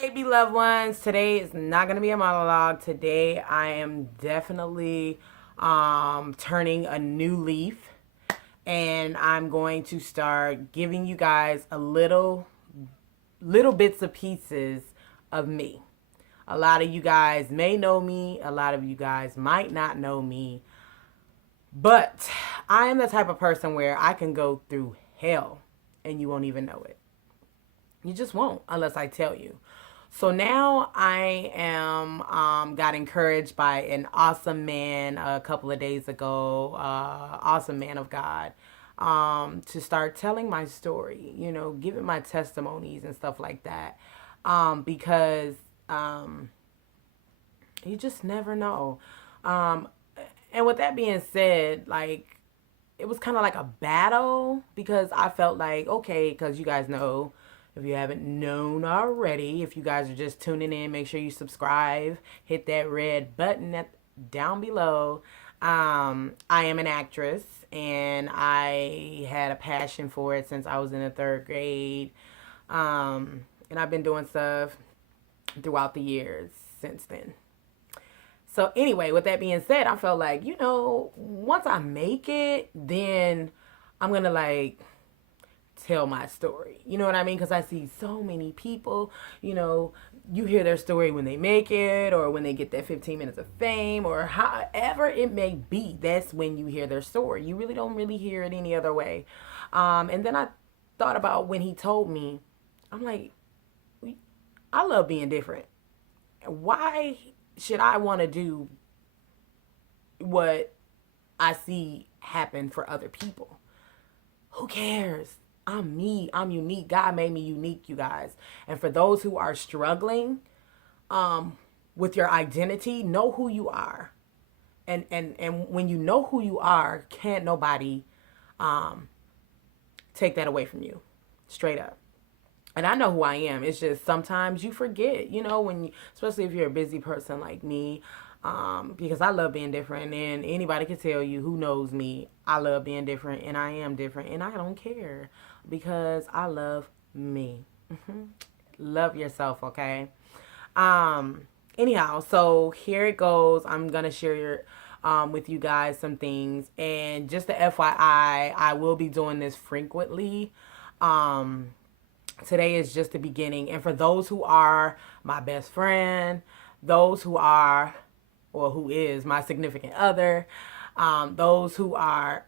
Hey, beloved ones. Today is not going to be a monologue. Today, I am definitely turning a new leaf, and I'm going to start giving you guys a little bits of pieces of me. A lot of you guys may know me, a lot of you guys might not know me, but I am the type of person where I can go through hell and you won't even know it. You just won't unless I tell you. So now I am got encouraged by an awesome man a couple of days ago, awesome man of God, to start telling my story, giving my testimonies and stuff like that, because you just never know. Um, and with that being said, like it was kind of like a battle because I felt like, okay, because you guys know, if you haven't known already, if you guys are just tuning in, make sure you subscribe, hit that red button down below. I am an actress and I had a passion for it since I was in the third grade. And I've been doing stuff throughout the years since then. So anyway, with that being said, I felt like, once I make it, then I'm gonna like tell my story. You know what I mean? Because I see so many people, you hear their story when they make it or when they get that 15 minutes of fame or however it may be. That's when you hear their story. You really don't really hear it any other way. And then I thought about when he told me, I'm like, I love being different. Why should I want to do what I see happen for other people? Who cares? I'm me. I'm unique. God made me unique, you guys. And for those who are struggling with your identity, know who you are. And when you know who you are, can't nobody take that away from you. Straight up. And I know who I am. It's just sometimes you forget, when you, especially if you're a busy person like me, because I love being different, and anybody can tell you who knows me, I love being different, and I am different, and I don't care because I love me. Love yourself, okay? Anyhow, so here it goes. I'm gonna share with you guys some things, and just the FYI, I will be doing this frequently. Today is just the beginning. And for those who are my best friend, those who are, or who is my significant other, those who are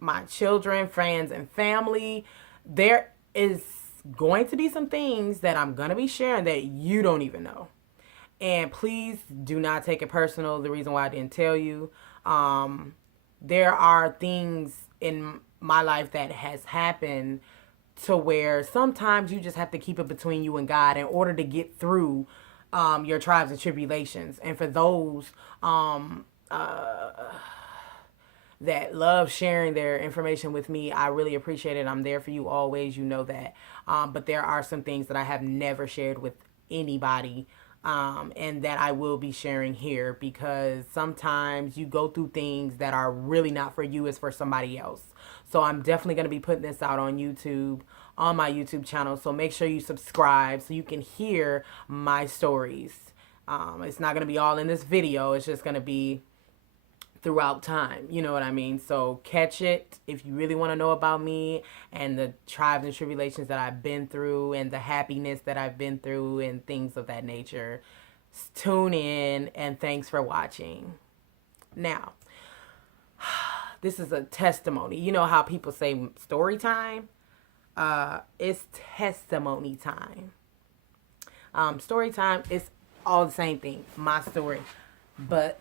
my children, friends, and family, there is going to be some things that I'm going to be sharing that you don't even know. And please do not take it personal. The reason why I didn't tell you, there are things in my life that has happened to where sometimes you just have to keep it between you and God in order to get through your trials and tribulations. And for those that love sharing their information with me, I really appreciate it. I'm there for you always. You know that. But there are some things that I have never shared with anybody. And that I will be sharing here because sometimes you go through things that are really not for you, it's for somebody else. So I'm definitely going to be putting this out on YouTube, on my YouTube channel. So make sure you subscribe so you can hear my stories. It's not going to be all in this video. It's just going to be throughout time. You know what I mean? So catch it if you really want to know about me and the trials and tribulations that I've been through and the happiness that I've been through and things of that nature. Tune in and thanks for watching. Now, this is a testimony. You know how people say story time? It's testimony time. Story time is all the same thing. My story. But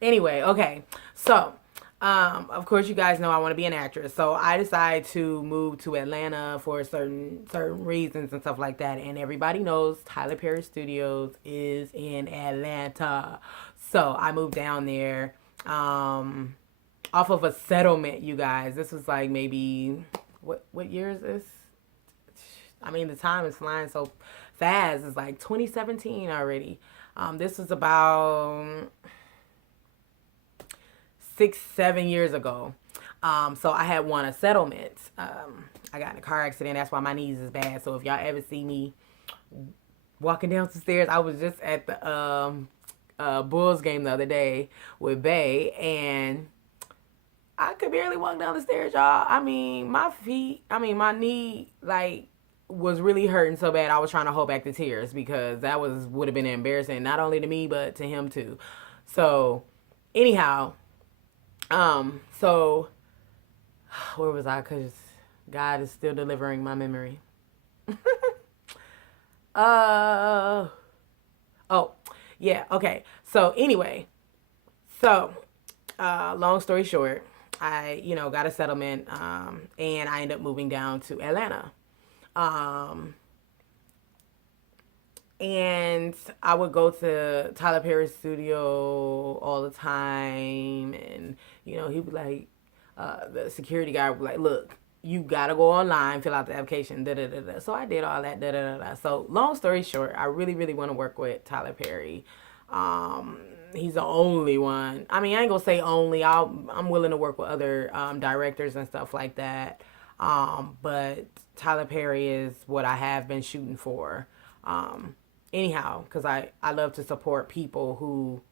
anyway, okay. So, of course, you guys know I want to be an actress. So I decided to move to Atlanta for certain reasons and stuff like that. And everybody knows Tyler Perry Studios is in Atlanta. So I moved down there off of a settlement, you guys. This was like maybe, what year is this? I mean, the time is flying so fast. It's like 2017 already. This was about 6-7 years ago. So I had won a settlement. I got in a car accident. That's why my knees is bad. So if y'all ever see me walking down the stairs, I was just at the Bulls game the other day with Bay, and I could barely walk down the stairs, y'all. I mean, my knee, like, was really hurting so bad I was trying to hold back the tears because that would have been embarrassing, not only to me, but to him too. So, anyhow, so, where was I? Because God is still delivering my memory. uh, oh, yeah, okay. So, anyway, so, long story short, I, got a settlement, and I ended up moving down to Atlanta. Um, and I would go to Tyler Perry's studio all the time, and he would like, the security guy would be like, look, you gotta go online, fill out the application, da da da da. So I did all that, da da da da. So long story short, I really really want to work with Tyler Perry. He's the only one. I mean, I ain't gonna say only. I'm willing to work with other directors and stuff like that. But Tyler Perry is what I have been shooting for. Anyhow, because I love to support people who,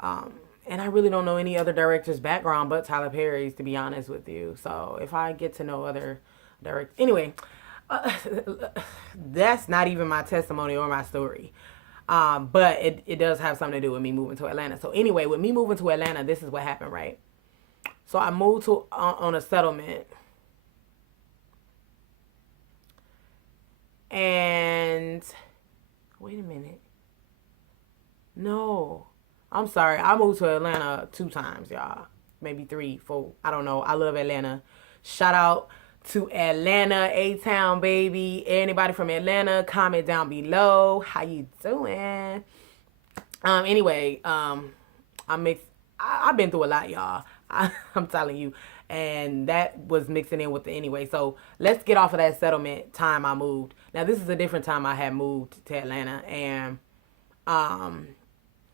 and I really don't know any other director's background but Tyler Perry's, to be honest with you. So if I get to know other directors, anyway, uh, that's not even my testimony or my story. But it does have something to do with me moving to Atlanta. So anyway, with me moving to Atlanta, this is what happened, right? So I moved to on a settlement, and wait a minute. No, I'm sorry. I moved to Atlanta 2 times, y'all. Maybe 3, 4. I don't know. I love Atlanta. Shout out to Atlanta, A-Town, baby. Anybody from Atlanta, comment down below. How you doing? Anyway, I mixed. I've been through a lot, y'all. I'm telling you. And that was mixing in with the anyway. So let's get off of that settlement time I moved. Now this is a different time I had moved to Atlanta, um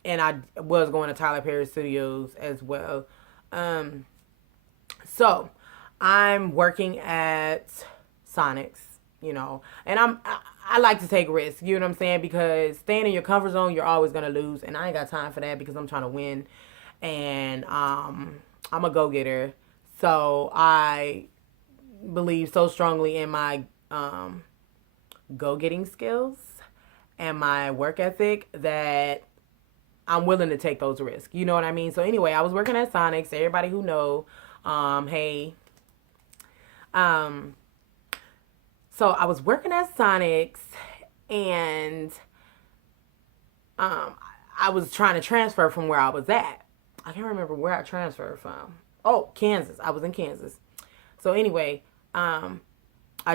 and I was going to Tyler Perry Studios as well. Um so I'm working at Sonics, and I like to take risks, you know what I'm saying? Because staying in your comfort zone, you're always gonna lose, and I ain't got time for that because I'm trying to win, and I'm a go-getter. So I believe so strongly in my go-getting skills and my work ethic that I'm willing to take those risks. You know what I mean? So anyway, I was working at Sonics. Everybody who know, hey, um, so I was working at Sonics, and um, I was trying to transfer from where I was at. I can't remember where I transferred from. Oh, Kansas. I was in Kansas. So anyway, I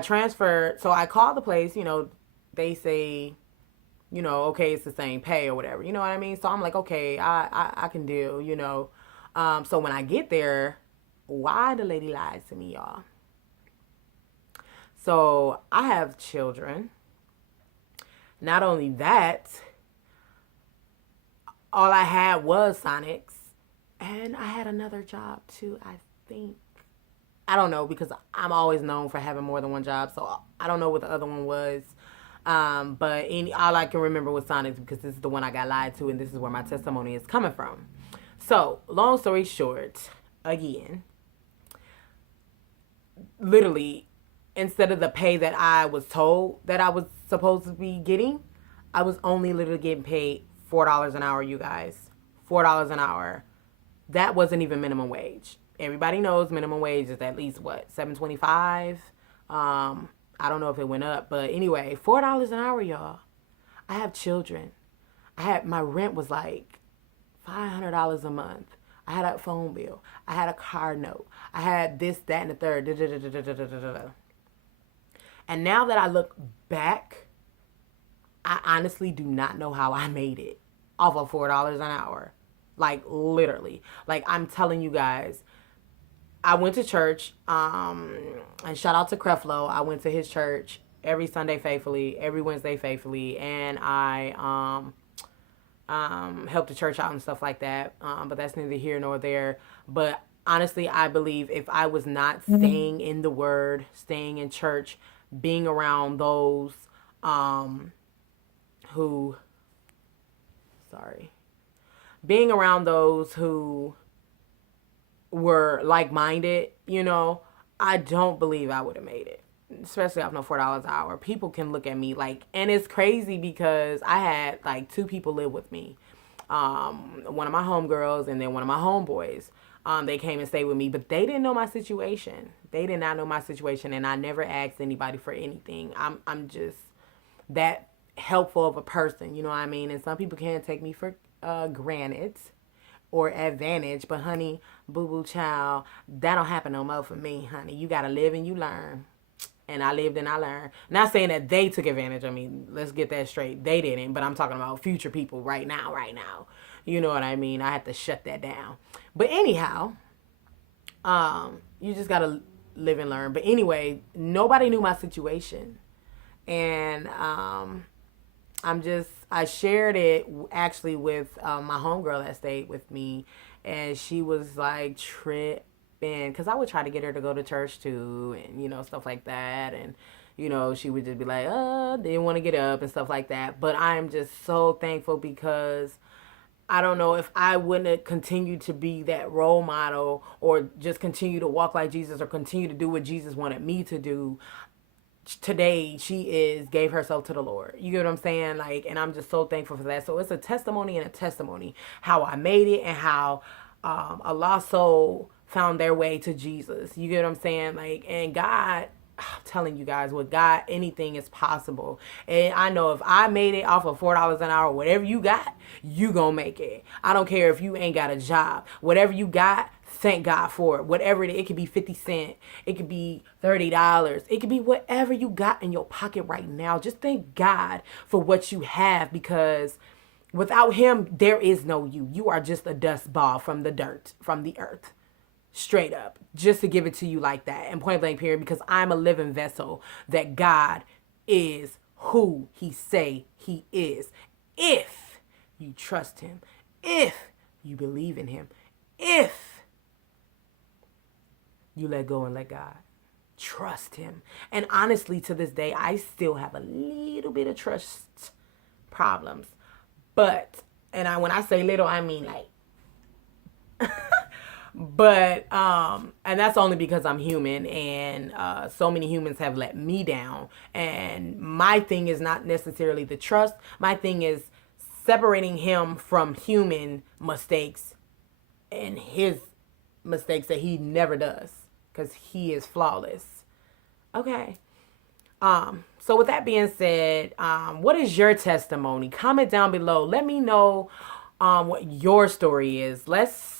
transferred. So I called the place. They say, okay, it's the same pay or whatever. You know what I mean? So I'm like, okay, I can deal. So when I get there, why the lady lies to me, y'all? So I have children. Not only that, all I had was Sonics. And I had another job too, I think. I don't know, because I'm always known for having more than one job. So I don't know what the other one was. But all I can remember was Sonics, because this is the one I got lied to, and this is where my testimony is coming from. So long story short, again, literally, instead of the pay that I was told that I was supposed to be getting, I was only literally getting paid $4 an hour, you guys. $4 an hour. That wasn't even minimum wage. Everybody knows minimum wage is at least what, $7.25. I don't know if it went up, but anyway, $4 an hour, y'all. I have children. My rent was like $500 a month. I had a phone bill. I had a car note. I had this, that, and the third. And now that I look back, I honestly do not know how I made it off of $4 an hour. Like, literally. Like, I'm telling you guys, I went to church, and shout out to Creflo. I went to his church every Sunday faithfully, every Wednesday faithfully, and I helped the church out and stuff like that. But that's neither here nor there. But honestly, I believe if I was not staying in the word, staying in church, being around those um, who, sorry, being around those who were like minded, I don't believe I would have made it. Especially off no $4 an hour. People can look at me like, and it's crazy because I had like two people live with me. One of my homegirls and then one of my homeboys. They came and stayed with me, but they didn't know my situation. They did not know my situation, and I never asked anybody for anything. I'm just that helpful of a person, you know what I mean? And some people can't take me for granted or advantage, but honey, boo boo child, that don't happen no more for me, honey. You gotta live and you learn. And I lived and I learned. Not saying that they took advantage of me. Let's get that straight. They didn't, but I'm talking about future people right now, right now. You know what I mean? I had to shut that down. But anyhow, you just gotta live and learn. But anyway, nobody knew my situation. And I shared it actually with my homegirl that stayed with me, and she was like tripping because I would try to get her to go to church too, and stuff like that, and she would just be like, didn't want to get up and stuff like that. But I'm just so thankful because I don't know if I wouldn't have continued to be that role model or just continue to walk like Jesus or continue to do what Jesus wanted me to do. Today she gave herself to the Lord. You get what I'm saying? Like, and I'm just so thankful for that. So it's a testimony and a testimony how I made it and how a lost soul found their way to Jesus. You get what I'm saying? Like, and God, I'm telling you guys, with God, anything is possible. And I know if I made it off of $4 an hour, whatever you got, you gonna make it. I don't care if you ain't got a job. Whatever you got, thank God for it. Whatever it could be 50 cents. It could be $30. It could be whatever you got in your pocket right now. Just thank God for what you have, because without him, there is no you. You are just a dust ball from the dirt, from the earth. Straight up. Just to give it to you like that. And point blank period, because I'm a living vessel that God is who he say he is. If you trust him. If you believe in him. If you let go and let God. Trust him. And honestly, to this day, I still have a little bit of trust problems. But, when I say little, I mean like, but, and that's only because I'm human, and so many humans have let me down. And my thing is not necessarily the trust. My thing is separating him from human mistakes and his mistakes that he never does, because he is flawless. Okay. So with that being said, what is your testimony? Comment down below. Let me know what your story is. Let's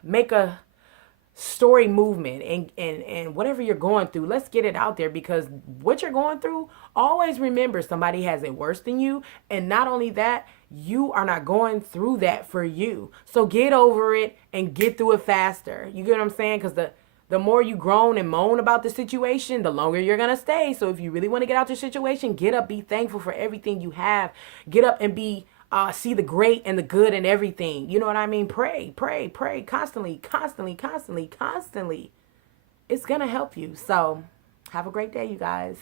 make a story movement, and whatever you're going through, let's get it out there, because what you're going through, always remember somebody has it worse than you. And not only that, you are not going through that for you. So get over it and get through it faster. You get what I'm saying? Because the more you groan and moan about the situation, the longer you're going to stay. So if you really want to get out your situation, get up, be thankful for everything you have. Get up and see the great and the good in everything. You know what I mean? Pray constantly. It's going to help you. So have a great day, you guys.